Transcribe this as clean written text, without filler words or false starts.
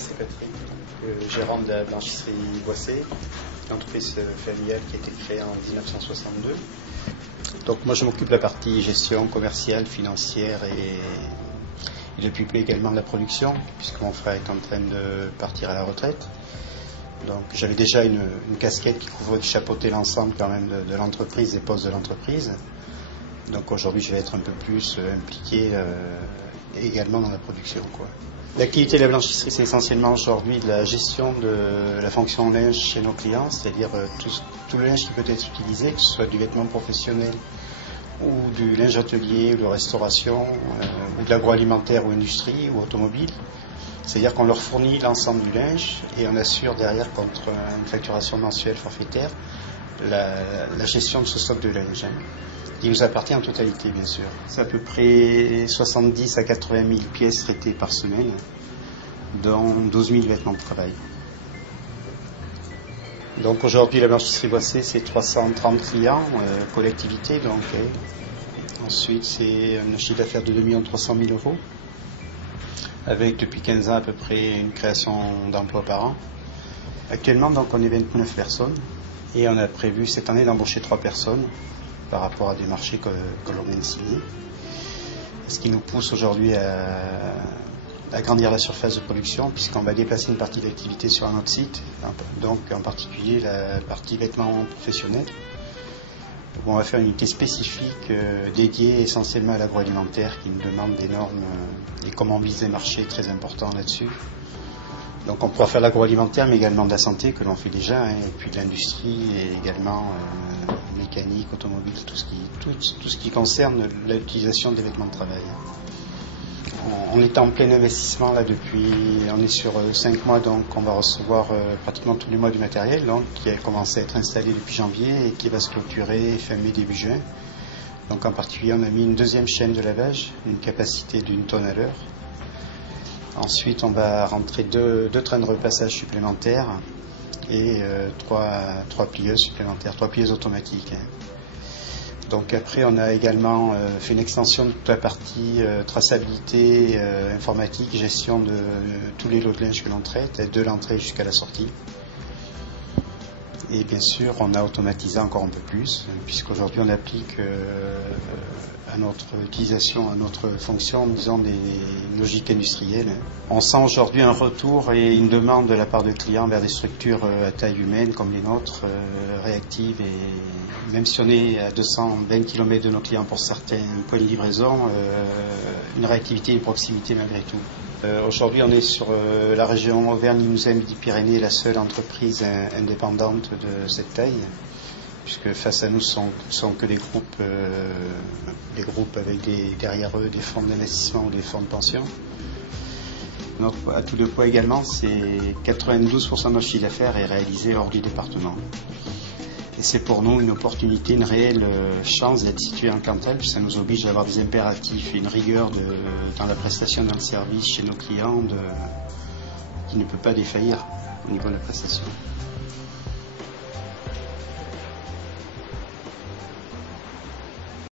C'est Patrick, gérant de la blanchisserie Boissé, une entreprise familiale qui a été créée en 1962. Donc moi je m'occupe de la partie gestion commerciale, financière et depuis peu également de la production, puisque mon frère est en train de partir à la retraite. Donc j'avais déjà une casquette qui chapeautait l'ensemble quand même de l'entreprise, des postes de l'entreprise. Donc aujourd'hui je vais être un peu plus impliqué également dans la production, quoi. L'activité de la blanchisserie, c'est essentiellement aujourd'hui de la gestion de la fonction linge chez nos clients, c'est-à-dire tout le linge qui peut être utilisé, que ce soit du vêtement professionnel ou du linge atelier ou de restauration ou de l'agroalimentaire ou industrie ou automobile. C'est-à-dire qu'on leur fournit l'ensemble du linge et on assure derrière, contre une facturation mensuelle forfaitaire, la gestion de ce stock de linge. Il nous appartient en totalité, bien sûr. C'est à peu près 70 à 80 000 pièces traitées par semaine, dont 12 000 vêtements de travail. Donc aujourd'hui, la blanchisserie Boissé, c'est 330 clients, collectivité. Donc, ensuite, c'est un chiffre d'affaires de 2 300 000 €, avec depuis 15 ans à peu près une création d'emplois par an. Actuellement, donc, on est 29 personnes et on a prévu cette année d'embaucher 3 personnes par rapport à des marchés que l'on vient de signer. Ce qui nous pousse aujourd'hui à agrandir la surface de production, puisqu'on va déplacer une partie de l'activité sur un autre site, donc en particulier la partie vêtements professionnels. On va faire une unité spécifique dédiée essentiellement à l'agroalimentaire qui nous demande des normes et comment on vise des marchés très importants là-dessus. Donc on pourra faire l'agroalimentaire mais également de la santé que l'on fait déjà, et puis de l'industrie et également mécanique, automobile, tout ce qui concerne l'utilisation des vêtements de travail. On est en plein investissement là on est sur 5 mois, donc on va recevoir pratiquement tous les mois du matériel donc, qui a commencé à être installé depuis janvier et qui va se clôturer fin mai, début juin. Donc en particulier on a mis une deuxième chaîne de lavage, une capacité d'1 tonne à l'heure. Ensuite on va rentrer deux trains de repassage supplémentaires et trois plieuses supplémentaires, 3 plieuses automatiques. Donc après on a également fait une extension de toute la partie traçabilité informatique, gestion de tous les lots de linge que l'on traite, de l'entrée jusqu'à la sortie. Et bien sûr on a automatisé encore un peu plus, puisqu'aujourd'hui on applique à notre utilisation, à notre fonction, disons des logiques industrielles. On sent aujourd'hui un retour et une demande de la part de clients vers des structures à taille humaine comme les nôtres, réactives, et même si on est à 220 km de nos clients pour certains points de livraison, une réactivité et une proximité malgré tout. Aujourd'hui on est sur la région Auvergne-Limousin-Midi-Pyrénées, la seule entreprise indépendante de cette taille, puisque face à nous ce sont que des groupes avec derrière eux des fonds d'investissement ou des fonds de pension. Notre atout de poids également, c'est 92% de notre chiffre d'affaires est réalisé hors du département. Et c'est pour nous une opportunité, une réelle chance d'être situé en Cantal, puisque ça nous oblige d'avoir des impératifs et une rigueur dans la prestation, dans le service chez nos clients qui ne peut pas défaillir au niveau de la prestation.